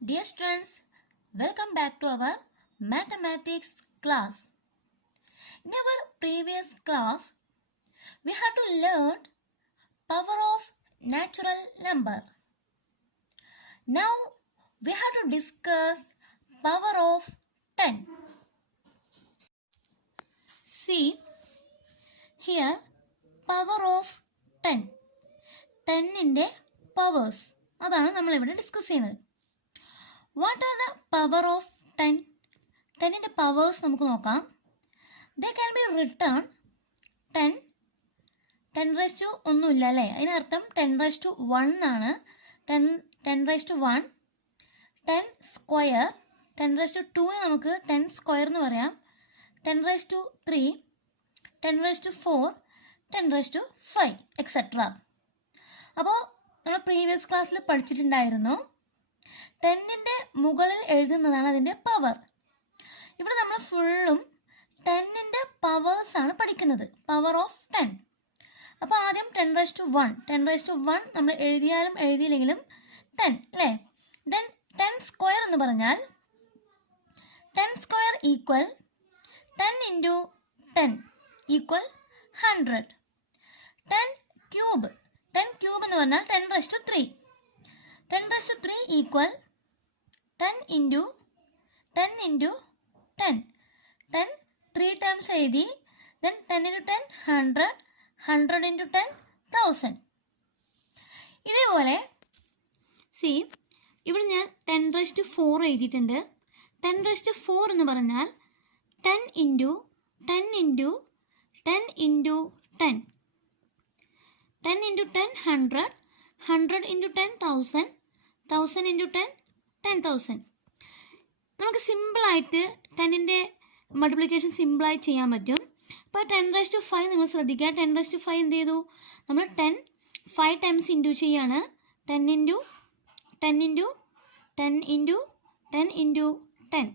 Dear students, welcome back to our mathematics class. In our previous class, we had to learn power of natural number. Now, we have to discuss power of 10. See, here power of 10. 10ന്റെ powers. അതാണ് നമ്മൾ ഇവിടെ discuss ചെയ്യുന്നത്. What are the power of 10? 10ന്റെ powers നമുക്ക് നോക്കാം. They can be written 10 raised to ഒന്നുമില്ല അല്ലേ, അതിനർത്ഥം 10 raised to 1 ആണ്. 10 raised to 1, 10 square, 10 raised to 2 നമുക്ക് 10 സ്ക്വയർ എന്ന് പറയാം, 10 raised to 3, 10 raised to 4, 10 raised to 5 etcetera. അപ്പോൾ നമ്മൾ പ്രീവിയസ് ക്ലാസ്സിൽ പഠിച്ചിട്ടുണ്ടായിരുന്നു 10ന്റെ മുകളിൽ എഴുതുന്നതാണ് അതിൻ്റെ പവർ. ഇവിടെ നമ്മൾ ഫുള്ളും 10ന്റെ പവേഴ്സാണ് പഠിക്കുന്നത്, പവർ ഓഫ് 10. അപ്പോൾ ആദ്യം 10 raised to 1, 10 raised to 1 നമ്മൾ എഴുതിയാലും എഴുതിയില്ലെങ്കിലും 10 അല്ലേ. ദെൻ 10 സ്ക്വയർ എന്ന് പറഞ്ഞാൽ 10 square equal 10 into 10 equal 100. 10 cube എന്ന് പറഞ്ഞാൽ 10 raised to 3. 10 raised to 3 equal 10 into 10. 10 3 times എഴുതി. Then 10 into 10 100, 100 into 10 1000. ഇതേപോലെ സി ഇവിടെ ഞാൻ 10 raised to 4 എഴുതിയിട്ടുണ്ട്. 10 raised to 4 എന്ന് പറഞ്ഞാൽ 10 into 10 into 10 into 10. 10 into 10 100, 100 into 10 1000, 1000 into 10 10,000. നമുക്ക് സിമ്പിളായിട്ട് 10ന്റെ മൾട്ടിപ്ലിക്കേഷൻ സിമ്പിളായി ചെയ്യാൻ പറ്റും. അപ്പോൾ 10 raised to 5 നിങ്ങൾ ശ്രദ്ധിക്കുക. 10 raised to 5 എന്ത് ചെയ്തു, നമ്മൾ 10 5 ടൈംസ് ഇൻറ്റു ചെയ്യാണ്. 10 ഇൻറ്റു 10 ഇൻറ്റു 10 ഇൻറ്റു 10 ഇൻറ്റു 10.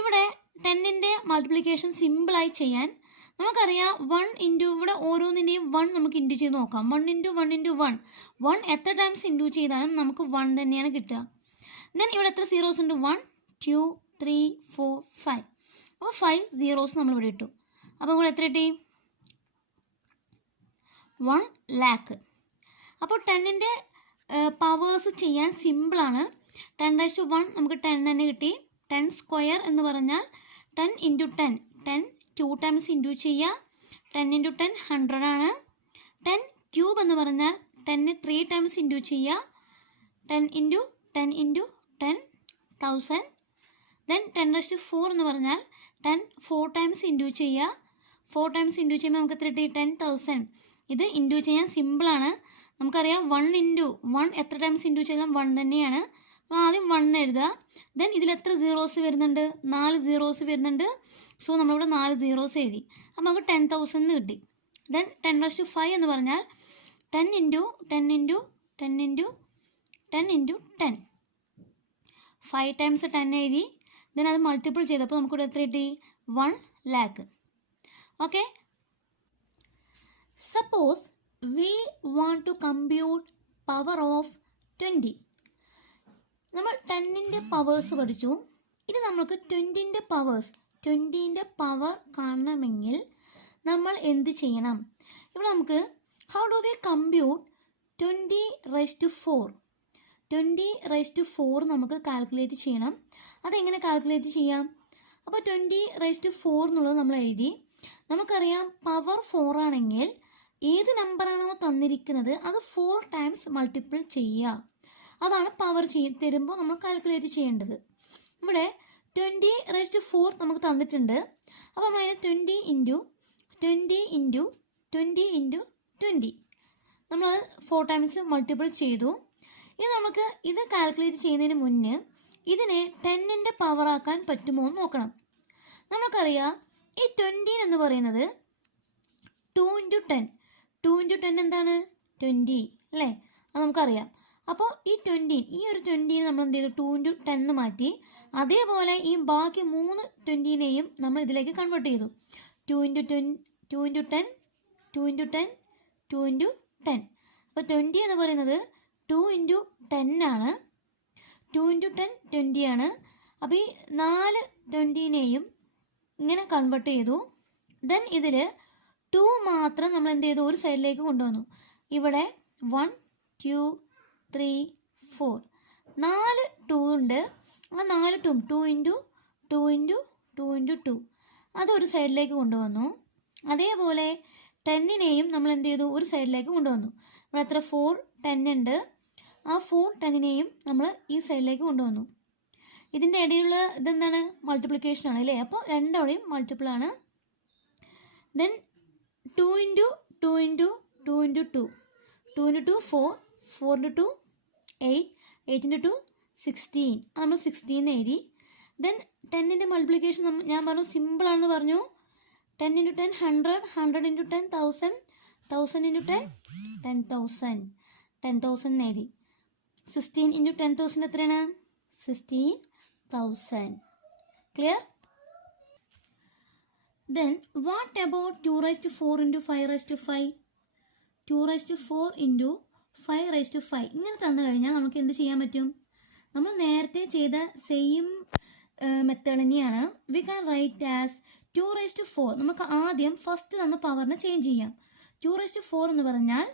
ഇവിടെ 10ന്റെ മൾട്ടിപ്ലിക്കേഷൻ സിമ്പിളായി ചെയ്യാൻ നമുക്കറിയാം 1 ഇൻറ്റു, ഇവിടെ ഓരോന്നിൻ്റെയും 1 നമുക്ക് ഇൻറ്റു ചെയ്ത് നോക്കാം. 1 ഇൻറ്റു 1 ഇൻറ്റു 1, 1 എത്ര ടൈംസ് ഇൻറ്റു ചെയ്താലും നമുക്ക് 1 തന്നെയാണ് കിട്ടുക. ദെൻ ഇവിടെ എത്ര സീറോസ് ഉണ്ട്, 1 2 3 4 5. അപ്പോൾ 5 സീറോസ് നമ്മളിവിടെ ഇട്ടു. അപ്പോൾ ഇവിടെ എത്ര കിട്ടി, 1 lakh. അപ്പോൾ 10ന്റെ പവേഴ്സ് ചെയ്യാൻ സിമ്പിളാണ്. 10 raised to 1 നമുക്ക് 10 തന്നെ കിട്ടി. 10 സ്ക്വയർ എന്ന് പറഞ്ഞാൽ 10 ഇൻറ്റു 10, 10 2 ടൈംസ് ഇൻറ്റു ചെയ്യുക. 10 ഇൻറ്റു 10 100 ആണ്. 10 ക്യൂബ് എന്ന് പറഞ്ഞാൽ 10 3 ടൈംസ് ഇൻറ്റു ചെയ്യുക. 10 into 10 into 10 1000. Then 10 raised to 4 എന്ന് പറഞ്ഞാൽ 10 4 ടൈംസ് ഇൻറ്റു ചെയ്യുക. 4 ടൈംസ് ഇൻറ്റു ചെയ്യുമ്പോൾ നമുക്ക് എത്ര കിട്ടി, 10,000. ഇത് ഇൻറ്റു ചെയ്യാൻ സിമ്പിളാണ്. നമുക്കറിയാം 1 ഇൻറ്റു 1 എത്ര ടൈംസ് ഇൻറ്റു ചെയ്താലും 1 തന്നെയാണ്. അപ്പോൾ ആദ്യം 1 എഴുതുക. ദെൻ ഇതിലെത്ര സീറോസ് വരുന്നുണ്ട്, 4 സീറോസ് വരുന്നുണ്ട്. സോ നമ്മളിവിടെ 4 സീറോസ് എഴുതി. അപ്പോൾ നമുക്ക് 10,000 കിട്ടി. ദെൻ 10 raised to 5 എന്ന് പറഞ്ഞാൽ 10 into 10 into 10 into 10 into 10, 5 times 10 എഴുതി. ദെൻ അത് മൾട്ടിപ്പിൾ ചെയ്തപ്പോൾ നമുക്കിവിടെ എത്ര കിട്ടി, 1 lakh. Okay, suppose we want to compute power of 20. നമ്മൾ 10ന്റെ പവേഴ്സ് പഠിച്ചു. ഇനി നമുക്ക് 20ന്റെ പവർ കാണണമെങ്കിൽ നമ്മൾ എന്ത് ചെയ്യണം? ഇവിടെ നമുക്ക് how do V compute 20 raised to 4? 20 raised to 4 നമുക്ക് കാൽക്കുലേറ്റ് ചെയ്യണം. അതെങ്ങനെ കാൽക്കുലേറ്റ് ചെയ്യാം? അപ്പോൾ 20 raised to 4 എന്നുള്ളത് നമ്മൾ എഴുതി. നമുക്കറിയാം പവർ 4 ആണെങ്കിൽ ഏത് നമ്പറാണോ തന്നിരിക്കുന്നത് അത് 4 ടൈംസ് മൾട്ടിപ്പിൾ ചെയ്യുക. അതാണ് പവർ തരുമ്പോൾ നമ്മൾ കാൽക്കുലേറ്റ് ചെയ്യേണ്ടത്. ഇവിടെ 20 raised to 4 നമുക്ക് തന്നിട്ടുണ്ട്. അപ്പോൾ നമ്മൾ 20 ഇൻറ്റു 20 ഇൻറ്റു 20 ഇൻറ്റു 20 നമ്മൾ 4 ടൈംസ് മൾട്ടിപ്പിൾ ചെയ്തു. ഇനി നമുക്ക് ഇത് കാൽക്കുലേറ്റ് ചെയ്യുന്നതിന് മുന്നേ ഇതിനെ 10ന്റെ പവർ ആക്കാൻ പറ്റുമോ എന്ന് നോക്കണം. നമുക്കറിയാം ഈ 20 എന്ന് പറയുന്നത് 2 ഇൻറ്റു 10, 2 ഇൻറ്റു 10 എന്താണ് 20 അല്ലേ, അത് നമുക്കറിയാം. അപ്പോൾ ഈ 20 ഒരു 20 നമ്മൾ എന്ത് ചെയ്തു, 2 ഇൻറ്റു 10 മാറ്റി. അതേപോലെ ഈ ബാക്കി 3 20നെയും നമ്മൾ ഇതിലേക്ക് കൺവേർട്ട് ചെയ്തു. 2 ഇൻറ്റു 10, 2 ഇൻറ്റു 10, 2 ഇൻറ്റു 10, 2 ഇൻറ്റു 10. അപ്പോൾ 20 എന്ന് പറയുന്നത് 2 ഇൻറ്റു 10 ആണ്. 2 ഇൻറ്റു 10 20 ആണ്. അപ്പോൾ ഈ 4 20നെയും ഇങ്ങനെ കൺവേർട്ട് ചെയ്തു. ദെൻ ഇതിൽ 2 മാത്രം നമ്മൾ എന്ത് ചെയ്തു, ഒരു സൈഡിലേക്ക് കൊണ്ടുവന്നു. ഇവിടെ 1 2 3 4 4 2 ഉണ്ട്. ആ 4 2 ഇൻറ്റു 2 ഇൻറ്റു 2 ഇൻറ്റു 2 അതൊരു സൈഡിലേക്ക് കൊണ്ടുവന്നു. അതേപോലെ 10നെയും നമ്മൾ എന്ത് ചെയ്തു, ഒരു സൈഡിലേക്ക് കൊണ്ടുവന്നു. ഇവിടെ എത്ര 4 10 ഉണ്ട്. ആ 4 10നെയും നമ്മൾ ഈ സൈഡിലേക്ക് കൊണ്ടുവന്നു. ഇതിൻ്റെ ഇടയിലുള്ള ഇതെന്താണ്, മൾട്ടിപ്ലിക്കേഷൻ ആണ് അല്ലേ. അപ്പോൾ രണ്ടവിടെയും മൾട്ടിപ്പിൾ ആണ്. Then 2 into 2 into 2 into 2 2 into 2 4 4 into 2 8 8 into 2 16 നമ്മൾ 16 എഴുതി. ദെൻ 10ൻ്റെ മൾട്ടിപ്ലിക്കേഷൻ ഞാൻ പറഞ്ഞു സിമ്പിളാണെന്ന് പറഞ്ഞു. 10 ഇൻറ്റു 10 100 100 ഇൻറ്റു 10 1000 1000 ഇൻറ്റു 10 10,000 10,000 എഴുതി. 16 ഇൻറ്റു 10,000 എത്രയാണ്, 16,000. Clear? Then what about 2⁴ into 5⁵5? 2⁴ into 5⁵5 ഇങ്ങനെ തന്നു കഴിഞ്ഞാൽ നമുക്ക് എന്ത് ചെയ്യാൻ പറ്റും? നമ്മൾ നേരത്തെ ചെയ്ത സെയിം മെത്തേഡ് തന്നെയാണ്. We can write as 2⁴. നമുക്ക് ആദ്യം ഫസ്റ്റ് തന്ന പവറിനെ ചേഞ്ച് ചെയ്യാം. 2⁴ എന്ന് പറഞ്ഞാൽ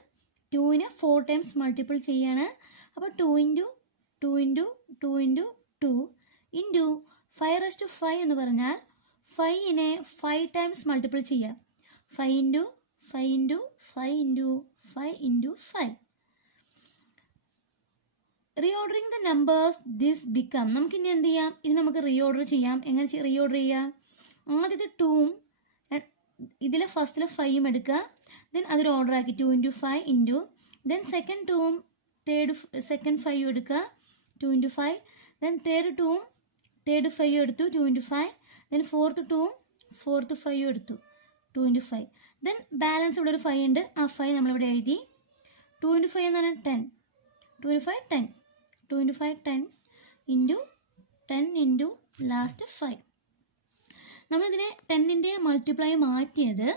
2നെ 4 ടൈംസ് മൾട്ടിപ്പിൾ ചെയ്യാണ്. അപ്പോൾ 2 ഇൻറ്റു 2 ഇൻറ്റു 2 ഇൻറ്റു 2 ഇൻറ്റു 5⁵5 എന്ന് പറഞ്ഞാൽ 5നെ 5 ടൈംസ് മൾട്ടിപ്പിൾ ചെയ്യാം. 5 into 5 into 5 into 5 into 5. Reordering the numbers this become. നമുക്കിനി എന്ത് ചെയ്യാം, ഇത് നമുക്ക് റീഓർഡർ ചെയ്യാം. എങ്ങനെ റീഓർഡർ ചെയ്യാം? ആദ്യത്തെ 2ഉം ഇതിലെ ഫസ്റ്റിലെ 5ഉം എടുക്കുക. ദെൻ അതൊരു ഓർഡർ ആക്കി 2 ഇൻറ്റു 5 ഇൻറ്റു ദെൻ സെക്കൻഡ് 2ഉം സെക്കൻഡ് 5ഉം എടുക്കുക 2 ഇൻറ്റു 5. ദെൻ തേർഡ് 2ഉം തേർഡ് 5ഉം എടുത്തു 2 ഇൻറ്റു 5. ദെൻ ഫോർത്ത് 2ഉം ഫോർത്ത് 5ഉം എടുത്തു 2 ഇൻറ്റു 5. ദെൻ ബാലൻസ് ഇവിടെ ഒരു 5 ഉണ്ട്. ആ 5 നമ്മളിവിടെ എഴുതി. 2 ഇൻറ്റു 5 എന്നാണ് 10. 2 into 5 10. 2 into 5 10 into 10 into last 5. നമ്മളിതിനെ 10ൻ്റെ മൾട്ടിപ്ലൈ മാറ്റിയത്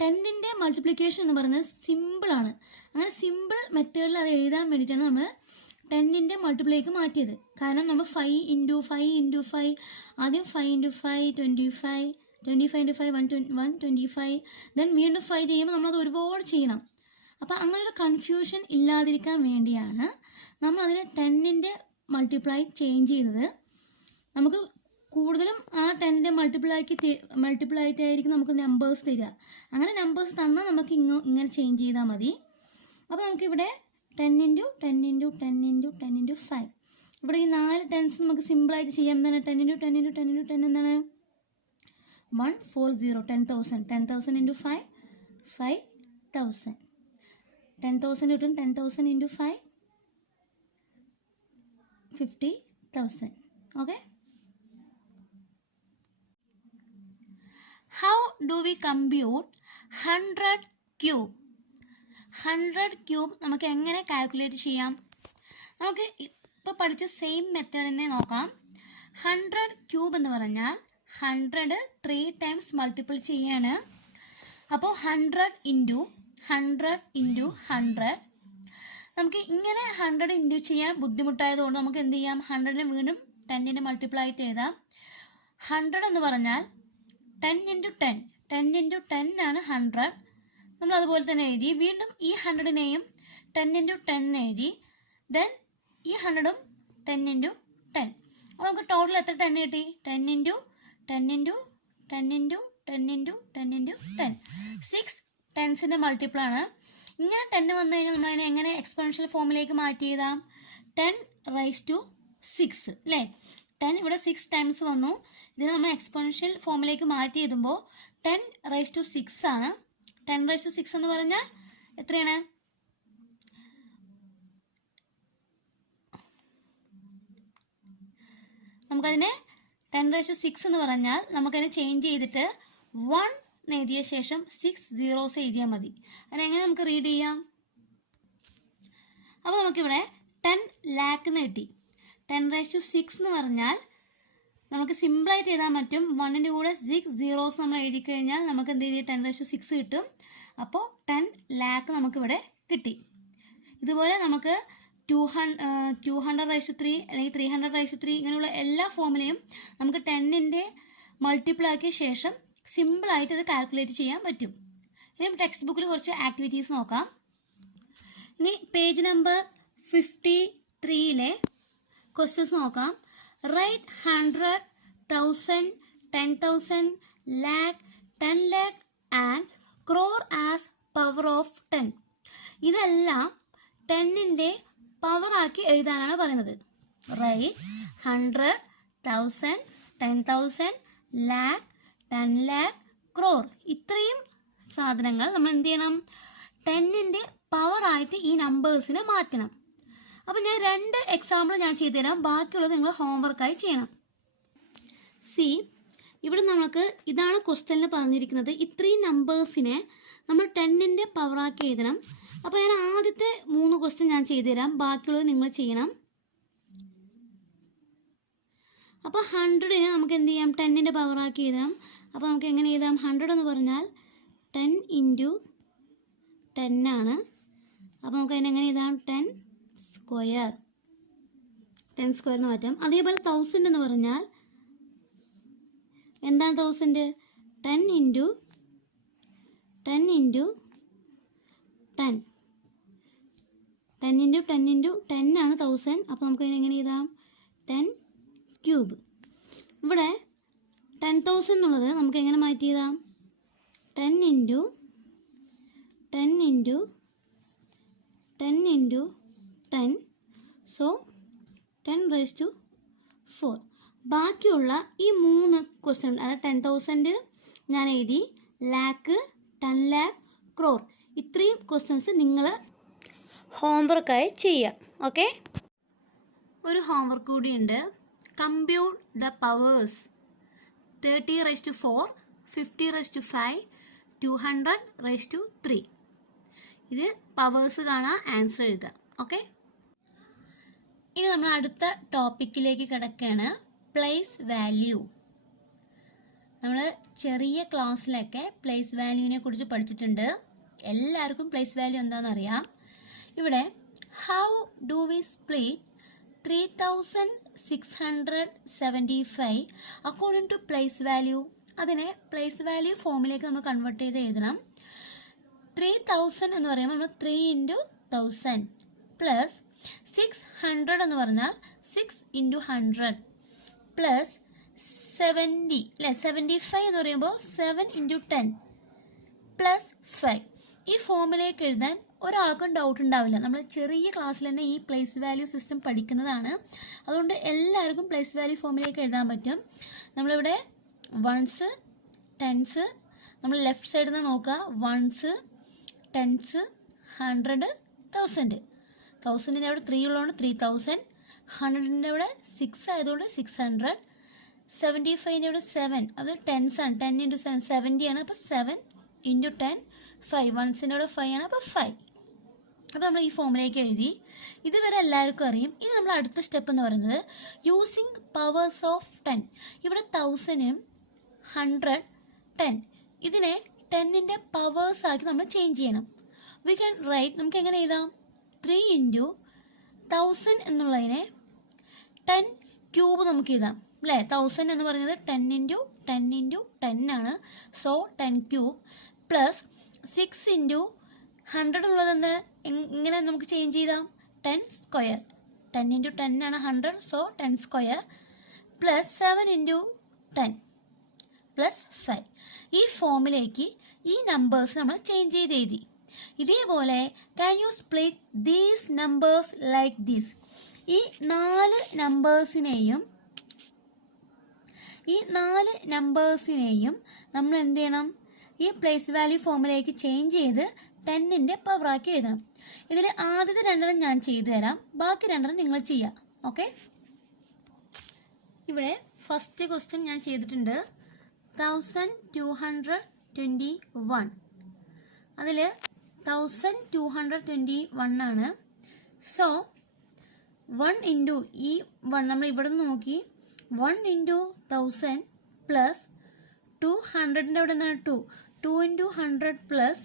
10ൻ്റെ മൾട്ടിപ്ലിക്കേഷൻ എന്ന് പറയുന്നത് സിമ്പിളാണ്. അങ്ങനെ സിമ്പിൾ മെത്തേഡിൽ അത് എഴുതാൻ വേണ്ടിയിട്ടാണ് നമ്മൾ 10ൻ്റെ മൾട്ടിപ്ലൈക്ക് മാറ്റിയത്. കാരണം നമ്മൾ 5 ഇൻറ്റു 5 ഇൻറ്റു 5 ആദ്യം 5 ഇൻറ്റു 5 25 25 ഇൻറ്റു 5 125 ദെൻ വീണ്ടും 5 ചെയ്യുമ്പോൾ നമ്മളത് ഒരുപാട് ചെയ്യണം. അപ്പോൾ അങ്ങനെ ഒരു കൺഫ്യൂഷൻ ഇല്ലാതിരിക്കാൻ വേണ്ടിയാണ് നമ്മൾ അതിനെ 10ൻ്റെ മൾട്ടിപ്ലൈ ചേഞ്ച് ചെയ്തത്. നമുക്ക് കൂടുതലും ആ 10ൻ്റെ മൾട്ടിപ്പിൾ ആയിട്ടായിരിക്കും നമുക്ക് നമ്പേഴ്സ് തരിക. അങ്ങനെ നമ്പേഴ്സ് തന്നാൽ നമുക്ക് ഇങ്ങനെ ചേഞ്ച് ചെയ്താൽ മതി. അപ്പോൾ നമുക്കിവിടെ 10 ഇൻറ്റു 10 ഇൻറ്റു 10 ഇൻറ്റു 10 ഇൻറ്റു 5. ഇവിടെ ഈ 4 10s നമുക്ക് സിമ്പിളായിട്ട് ചെയ്യാം. എന്താണ് 10 ഇൻറ്റു 10 ഇൻറ്റു 10 ഇൻറ്റു 10 എന്താണ് 140 10,000 10,000 ഇൻറ്റു 5 5,000 10,000 കിട്ടും. 10,000 into 5 50,000. Okay. How do we compute 100 cube? 100 cube നമുക്ക് എങ്ങനെ കാൽക്കുലേറ്റ് ചെയ്യാം? നമുക്ക് ഇപ്പോൾ പഠിച്ച സെയിം മെത്തേഡ് തന്നെ നോക്കാം. 100 ക്യൂബ് എന്ന് പറഞ്ഞാൽ 100 3 ടൈംസ് മൾട്ടിപ്പിൾ ചെയ്യാണ്. അപ്പോൾ 100 ഇൻറ്റു 100 ഇൻറ്റു 100. നമുക്ക് ഇങ്ങനെ 100 ഇൻറ്റു ചെയ്യാൻ ബുദ്ധിമുട്ടായതുകൊണ്ട് നമുക്ക് എന്ത് ചെയ്യാം, 100നെ വീണ്ടും 10ൻ്റെ മൾട്ടിപ്പിൾ ആയിട്ട് എഴുതാം. 100 എന്ന് പറഞ്ഞാൽ 10 ഇൻറ്റു 10 10 ഇൻറ്റു 10 ആണ് 100. നമ്മൾ അതുപോലെ തന്നെ എഴുതി. വീണ്ടും ഈ 100നെയും 10 ഇൻറ്റു 10 എഴുതി. ദെൻ ഈ 100ഉം 10 ഇൻറ്റു 10. അപ്പോൾ നമുക്ക് ടോട്ടൽ എത്ര 10 കിട്ടി? 10 into 10 into 10 into 10 into 10 into 10 6 ടെൻസിൻ്റെ മൾട്ടിപ്പിൾ ആണ്. ഇങ്ങനെ 10 വന്നു കഴിഞ്ഞാൽ നമ്മൾ അതിനെ എങ്ങനെ എക്സ്പോണൻഷ്യൽ ഫോമിലേക്ക് മാറ്റി എഴുതാം? 10⁻6 അല്ലേ. 10 ഇവിടെ 6 ടൈംസ് വന്നു. ഇതിനെ നമ്മൾ എക്സ്പോണൻഷ്യൽ ഫോമിലേക്ക് മാറ്റി എഴുതുമ്പോൾ 10⁻6 ആണ്. 10⁻6 എന്ന് പറഞ്ഞാൽ എത്രയാണ്? നമുക്കതിനെ 10⁻6 എന്ന് പറഞ്ഞാൽ നമുക്കതിനെ ചേഞ്ച് ചെയ്തിട്ട് 1 എഴുതിയ ശേഷം 6 zeros എഴുതിയാൽ മതി. അതിനെങ്ങനെ നമുക്ക് റീഡ് ചെയ്യാം? അപ്പോൾ നമുക്കിവിടെ 10 lakh എന്ന് കിട്ടി. 10⁻6 എന്ന് പറഞ്ഞാൽ നമുക്ക് സിമ്പിളായിട്ട് എഴുതാൻ പറ്റും. 1ൻ്റെ കൂടെ 6 zeros നമ്മൾ എഴുതി കഴിഞ്ഞാൽ നമുക്ക് എന്ത് ചെയ്യും, 10⁻6 കിട്ടും. അപ്പോൾ 10 lakh നമുക്കിവിടെ കിട്ടി. ഇതുപോലെ നമുക്ക് 200/3 അല്ലെങ്കിൽ 300/3 ഇങ്ങനെയുള്ള എല്ലാ ഫോമിലെയും നമുക്ക് 10ൻ്റെ മൾട്ടിപ്പിൾ ആക്കിയ ശേഷം സിമ്പിളായിട്ട് അത് കാൽക്കുലേറ്റ് ചെയ്യാൻ പറ്റും. ഇനി ടെക്സ്റ്റ് ബുക്കിൽ കുറച്ച് ആക്ടിവിറ്റീസ് നോക്കാം. ഇനി പേജ് നമ്പർ 53-ലെ ക്വസ്റ്റ്യൻസ് നോക്കാം. Right 100, 1000, 10,000, lakh, 10 lakh and crore as power of 10. ഇതെല്ലാം 10ൻ്റെ പവറാക്കി എഴുതാനാണ് പറയുന്നത്. Right 100, 1000, 10,000, lakh, 10 lakh, crore. ഇത്രയും സാധനങ്ങൾ നമ്മൾ എന്ത് ചെയ്യണം? 10ൻ്റെ പവറായിട്ട് ഈ നമ്പേഴ്സിനെ മാറ്റണം. അപ്പോൾ ഞാൻ 2 എക്സാമ്പിൾ ഞാൻ ചെയ്തുതരാം. ബാക്കിയുള്ളത് നിങ്ങൾ ഹോംവർക്കായി ചെയ്യണം. സി, ഇവിടെ നമുക്ക് ഇതാണ് ക്വസ്റ്റ്യനിൽ പറഞ്ഞിരിക്കുന്നത്. ഇത്രയും നമ്പേഴ്സിനെ നമ്മൾ 10ൻ്റെ പവറാക്കി എഴുതണം. അപ്പോൾ ഞാൻ ആദ്യത്തെ 3 ക്വസ്റ്റ്യൻ ഞാൻ ചെയ്തുതരാം. ബാക്കിയുള്ളത് നിങ്ങൾ ചെയ്യണം. അപ്പോൾ 100നെ നമുക്ക് എന്ത് ചെയ്യാം? 10ൻ്റെ പവറാക്കി എഴുതാം. അപ്പോൾ നമുക്ക് എങ്ങനെ എഴുതാം? 100 എന്ന് പറഞ്ഞാൽ 10 × 10 ആണ്. അപ്പോൾ നമുക്ക് അതിനെങ്ങനെ എഴുതാം? 10 സ്ക്വയർ. 10 സ്ക്വയർ എന്ന് മാറ്റാം. അതേപോലെ 1000 എന്ന് പറഞ്ഞാൽ എന്താണ് 1000? 10 × 10 × 10. 10 × 10 × 10 ആണ് 1000. അപ്പോൾ നമുക്ക് അതിനെങ്ങനെ എഴുതാം? 10 ക്യൂബ്. ഇവിടെ 10,000 എന്നുള്ളത് നമുക്ക് എങ്ങനെ മാറ്റി എഴുതാം? 10 × 10 × 10 × 10. സോ 10⁴. ബാക്കിയുള്ള ഈ 3 ക്വസ്റ്റ്യൻ, അതായത് 10,000 ഞാൻ എഴുതി, ലാക്ക്, 10 lakh, crore, ഇത്രയും ക്വസ്റ്റ്യൻസ് നിങ്ങൾ ഹോംവർക്കായി ചെയ്യുക. ഓക്കെ, ഒരു ഹോംവർക്ക് കൂടിയുണ്ട്. Compute the powers 30⁴, 50⁵, 200�3. ഇത് പവേഴ്സ് കാണാൻ ആൻസർ എഴുതുക. ഓക്കെ, ഇനി നമ്മൾ അടുത്ത ടോപ്പിക്കിലേക്ക് കിടക്കുകയാണ്. Place value. നമ്മൾ ചെറിയ ക്ലാസ്സിലൊക്കെ പ്ലേസ് വാല്യൂവിനെ കുറിച്ച് പഠിച്ചിട്ടുണ്ട്. എല്ലാവർക്കും പ്ലേസ് വാല്യൂ എന്താണെന്ന് അറിയാം. ഇവിടെ how do we split 3675 according to place value? അതിനെ പ്ലേസ് വാല്യൂ ഫോമിലേക്ക് നമ്മൾ കൺവേർട്ട് ചെയ്ത് എഴുതണം. 3000 എന്ന് പറയുമ്പോൾ നമ്മൾ 3 × 1000 പ്ലസ് 600 എന്ന് പറഞ്ഞാൽ 6 × 100 പ്ലസ് 70 അല്ലേ, 75 എന്ന് പറയുമ്പോൾ 7 × 10 പ്ലസ് 5. ഈ ഫോമിലേക്ക് എഴുതാൻ ഒരാൾക്കും ഡൗട്ട് ഉണ്ടാവില്ല. നമ്മൾ ചെറിയ ക്ലാസ്സിൽ തന്നെ ഈ പ്ലേസ് വാല്യൂ സിസ്റ്റം പഠിക്കുന്നതാണ്. അതുകൊണ്ട് എല്ലാവർക്കും പ്ലേസ് വാല്യൂ ഫോമിലേക്ക് എഴുതാൻ പറ്റും. നമ്മളിവിടെ വൺസ്, ടെൻസ്, നമ്മൾ ലെഫ്റ്റ് സൈഡിൽ നിന്ന് നോക്കുക. Once, tense, 100, 1000. 1000ൻ്റെ അവിടെ 3 ഉള്ളതുകൊണ്ട് 3000. 100ൻ്റെ അവിടെ 6 ആയതുകൊണ്ട് 600. 75ൻ്റെ അവിടെ 7, അത് ടെൻസ് ആണ്. 10 × 7 70 ആണ്. അപ്പോൾ 7 × 10 5. വൺസിൻ്റെ അവിടെ 5 ആണ്. അപ്പോൾ 5. അപ്പോൾ നമ്മൾ ഈ ഫോമിലേക്ക് എഴുതി. ഇതുവരെ എല്ലാവർക്കും അറിയും. ഇനി നമ്മൾ അടുത്ത സ്റ്റെപ്പ് എന്ന് പറയുന്നത് യൂസിങ് പവേഴ്സ് ഓഫ് 10. ഇവിടെ 1000ഉം 100, 10 ഇതിനെ 10ൻ്റെ പവേഴ്സ് ആക്കി നമ്മൾ ചേഞ്ച് ചെയ്യണം. വി ക്യാൻ റൈറ്റ്, നമുക്ക് എങ്ങനെ എഴുതാം? 3 × 1000 എന്നുള്ളതിനെ 10 ക്യൂബ് നമുക്ക് എഴുതാം അല്ലേ. 1000 എന്ന് പറയുന്നത് 10 × 10 × 10 ആണ്. സോ 10 ക്യൂബ് പ്ലസ് 6 × 100 ഉള്ളത് എന്താണ്? ഇങ്ങനെ നമുക്ക് ചേഞ്ച് ചെയ്താം. 10 സ്ക്വയർ. 10 × 10 ആണ് 100. So 10 square plus 7 × 10 plus 5. ഈ ഫോമിലേക്ക് ഈ നമ്പേഴ്സ് നമ്മൾ ചേഞ്ച് ചെയ്ത് എഴുതി. ഇതേപോലെ can you split these numbers like this? ഈ 4 നമ്പേഴ്സിനെയും നമ്മൾ എന്ത് ചെയ്യണം? ഈ പ്ലേസ് വാല്യൂ ഫോമിലേക്ക് ചേഞ്ച് ചെയ്ത് 10ൻ്റെ പവറാക്കി എഴുതണം. ഇതിൽ ആദ്യത്തെ 2 ഞാൻ ചെയ്തു തരാം, ബാക്കി 2 നിങ്ങൾ ചെയ്യാം. ഓക്കെ, ഇവിടെ ഫസ്റ്റ് ക്വസ്റ്റ്യൻ ഞാൻ ചെയ്തിട്ടുണ്ട്. 1221. അതിൽ 1221 ആണ്. സോ 1 × ഈ 1 നമ്മൾ ഇവിടെ നിന്ന് നോക്കി. 1 × 1000 പ്ലസ് 200ൻ്റെ അവിടെ എന്താണ്? 2 × 100 പ്ലസ്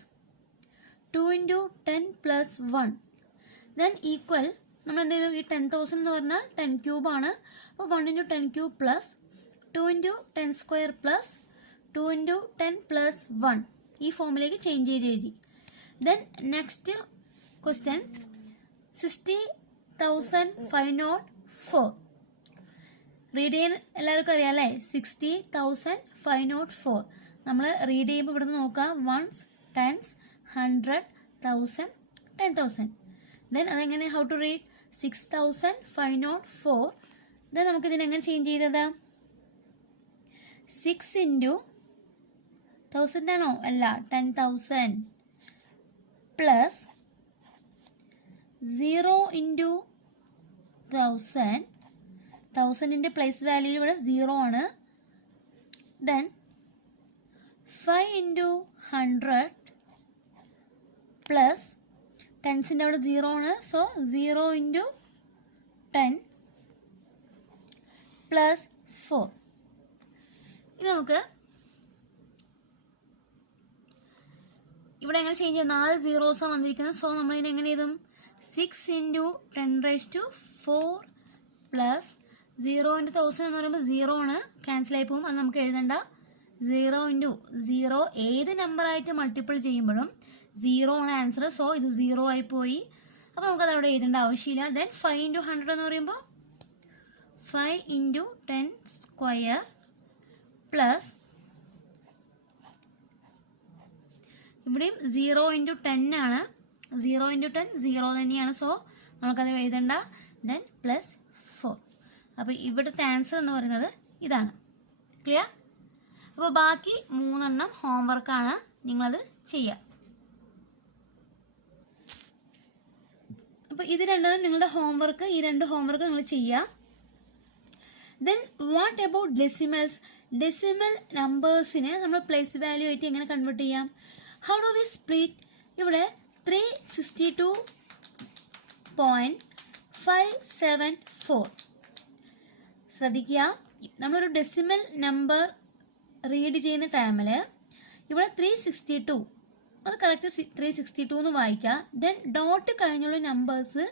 2 × 10 പ്ലസ് 1 ദെൻ ഈക്വൽ നമ്മൾ എന്ത് ചെയ്തു? ഈ 10,000 എന്ന് പറഞ്ഞാൽ 10 ക്യൂബാണ്. അപ്പോൾ 1 × 10 cube plus 2 × 10 square plus 2 × 10 plus 1 ഈ ഫോമിലേക്ക് ചേഞ്ച് ചെയ്ത് എഴുതി. Then next question 60,504. റീഡ് ചെയ്യാൻ എല്ലാവർക്കും അറിയാം അല്ലേ? 60,504 നമ്മൾ റീഡ് ചെയ്യുമ്പോൾ ഇവിടെ നിന്ന് നോക്കുക. 1s, 10s, 100, 1000, 10,000. ദെൻ അതെങ്ങനെ? How to read? 6,504. ദെൻ നമുക്കിതിനെ എങ്ങനെ ചേഞ്ച് ചെയ്തത്? 6 × 1000 ആണോ? അല്ല, 10,000 പ്ലസ് 0 × 1000. 1000ൻ്റെ പ്ലേസ് വാല്യൂ ഇവിടെ 0 ആണ്. ദെൻ 5 × 100 പ്ലസ് 10ൻ്റെ അവിടെ 0 ആണ്. So 0 × 10 plus 4. ഇനി നമുക്ക് ഇവിടെ എങ്ങനെ ചേഞ്ച് ചെയ്യാം? 4 സീറോസാണ് വന്നിരിക്കുന്നത്. സോ നമ്മളിതിനെ എങ്ങനെ എഴുതും? 6 × 10⁴ പ്ലസ് 0 × 1000 എന്ന് പറയുമ്പോൾ 0 ആണ്, ക്യാൻസൽ ആയി പോകും. അത് നമുക്ക് എഴുതണ്ട. 0 × 0 ഏത് നമ്പറായിട്ട് മൾട്ടിപ്പിൾ ചെയ്യുമ്പോഴും 0 ആണ് ആൻസർ. സോ ഇത് 0 ആയി പോയി. അപ്പോൾ നമുക്കത് അവിടെ എഴുതേണ്ട ആവശ്യമില്ല. ദെൻ 5 × 100 എന്ന് പറയുമ്പോൾ 5 × 10 സ്ക്വയർ പ്ലസ് ഇവിടെയും 0 × 10 ആണ്. 0 × 10 0 തന്നെയാണ്. സോ നമുക്കത് എഴുതണ്ട. Then plus 4. അപ്പോൾ ഇവിടുത്തെ ആൻസർ എന്ന് പറയുന്നത് ഇതാണ്. ക്ലിയർ? അപ്പോൾ ബാക്കി 3 ഹോംവർക്കാണ്. നിങ്ങളത് ചെയ്യുക. അപ്പോൾ ഇത് രണ്ടെണ്ണം നിങ്ങളുടെ ഹോംവർക്ക്. ഈ 2 ഹോംവർക്ക് നിങ്ങൾ ചെയ്യുക. Then what about decimals? Decimal നമ്പേഴ്സിനെ നമ്മൾ പ്ലേസ് വാല്യൂ ആയിട്ട് എങ്ങനെ കൺവേർട്ട് ചെയ്യാം? How do we split? ഇവിടെ 362.574. ശ്രദ്ധിക്കുക, നമ്മളൊരു ഡെസിമൽ നമ്പർ റീഡ് ചെയ്യുന്ന ടൈമിൽ ഇവിടെ 362 അത് കറക്റ്റ് 362 എന്ന് വായിക്കുക. ദെൻ ഡോട്ട് കഴിഞ്ഞുള്ള നമ്പേഴ്സ്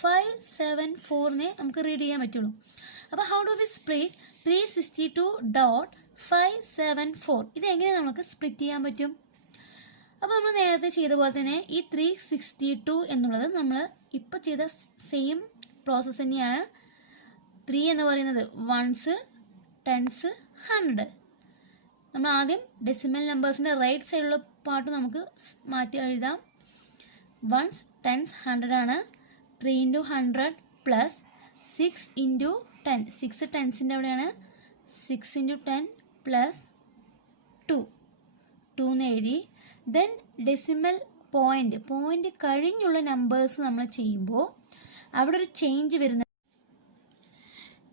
574നെ നമുക്ക് റീഡ് ചെയ്യാൻ പറ്റുള്ളൂ. അപ്പോൾ ഹൗ ഡു വി സ്പ്ലിറ്റ് 362.574? ഇതെങ്ങനെ നമുക്ക് സ്പ്ലിറ്റ് ചെയ്യാൻ പറ്റും? അപ്പോൾ നമ്മൾ നേരത്തെ ചെയ്ത പോലെ തന്നെ ഈ 362 എന്നുള്ളത് നമ്മൾ ഇപ്പോൾ ചെയ്ത സെയിം പ്രോസസ്സ് തന്നെയാണ്. 3 എന്ന് പറയുന്നത് 1s, 10s, 100. നമ്മൾ ആദ്യം ഡെസിമൽ നമ്പേഴ്സിൻ്റെ റൈറ്റ് സൈഡിലുള്ള പാർട്ട് നമുക്ക് മാറ്റി എഴുതാം. 1s, 10s, 100 ആണ്. 3 × 100 പ്ലസ് 6 × 10. 6 10ൻ്റെ അവിടെയാണ്. 6 × 10 പ്ലസ് 2 എന്ന് എഴുതി. ദെൻ ഡെസിമൽ പോയിൻ്റ് കഴിഞ്ഞുള്ള നമ്പേഴ്സ് നമ്മൾ ചെയ്യുമ്പോൾ അവിടെ ഒരു ചേഞ്ച് വരുന്നത്.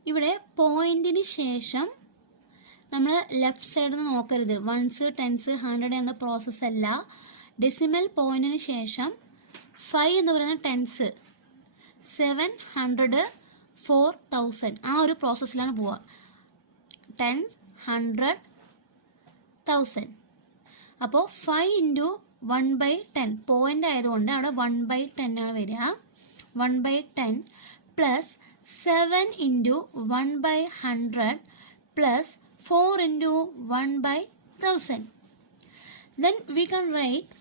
ഇവിടെ പോയിൻറ്റിന് ശേഷം നമ്മൾ ലെഫ്റ്റ് സൈഡിൽ നിന്ന് നോക്കരുത്. 1s, 10s, 100 എന്ന പ്രോസസ്സ് അല്ല. ഡെസിമൽ പോയിൻറ്റിന് ശേഷം 5 എന്ന് പറയുന്ന 10s, 700, 4000 ആ ഒരു പ്രോസസ്സിലാണ് പോവുക. 10, 100, 1000. അപ്പോൾ 5 × 1/10 പോയിൻ്റ് ആയതുകൊണ്ട് അവിടെ 1/10 ആണ് വരിക. 1/10 plus 7 × 1/100 plus 4 × 1/1000. Then we can write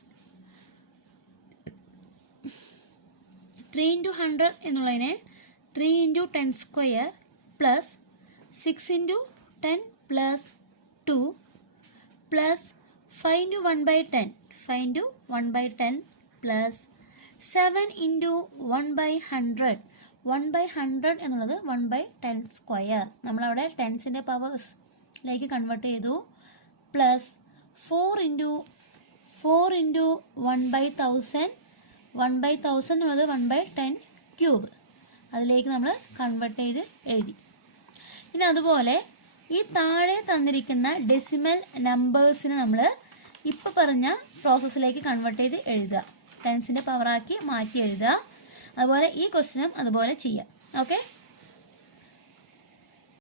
3 × 100 എന്നുള്ളതിനെ 3 × 10 square plus 6 × 10 plus 2 plus 5 × 1/10 5 × 1/10 plus 7 × 1/100 1/100 എന്നുള്ളത് 1/10 സ്ക്വയർ. നമ്മളവിടെ ടെൻസിൻ്റെ പവേഴ്സിലേക്ക് കൺവേർട്ട് ചെയ്തു. പ്ലസ് 4 × 1/1000 1/1000 എന്നുള്ളത് 1/10 ക്യൂബ്. അതിലേക്ക് നമ്മൾ കൺവേർട്ട് ചെയ്ത് എഴുതി. ഇനി അതുപോലെ ഈ താഴെ തന്നിരിക്കുന്ന ഡെസിമൽ നമ്പേഴ്സിനെ നമ്മൾ ഇപ്പോൾ പറഞ്ഞ പ്രോസസ്സിലേക്ക് കൺവേർട്ട് ചെയ്ത് എഴുതുക. ടെൻസിൻ്റെ പവറാക്കി മാറ്റി എഴുതുക. അതുപോലെ ഈ ക്വസ്റ്റ്യനും അതുപോലെ ചെയ്യാം. ഓക്കെ.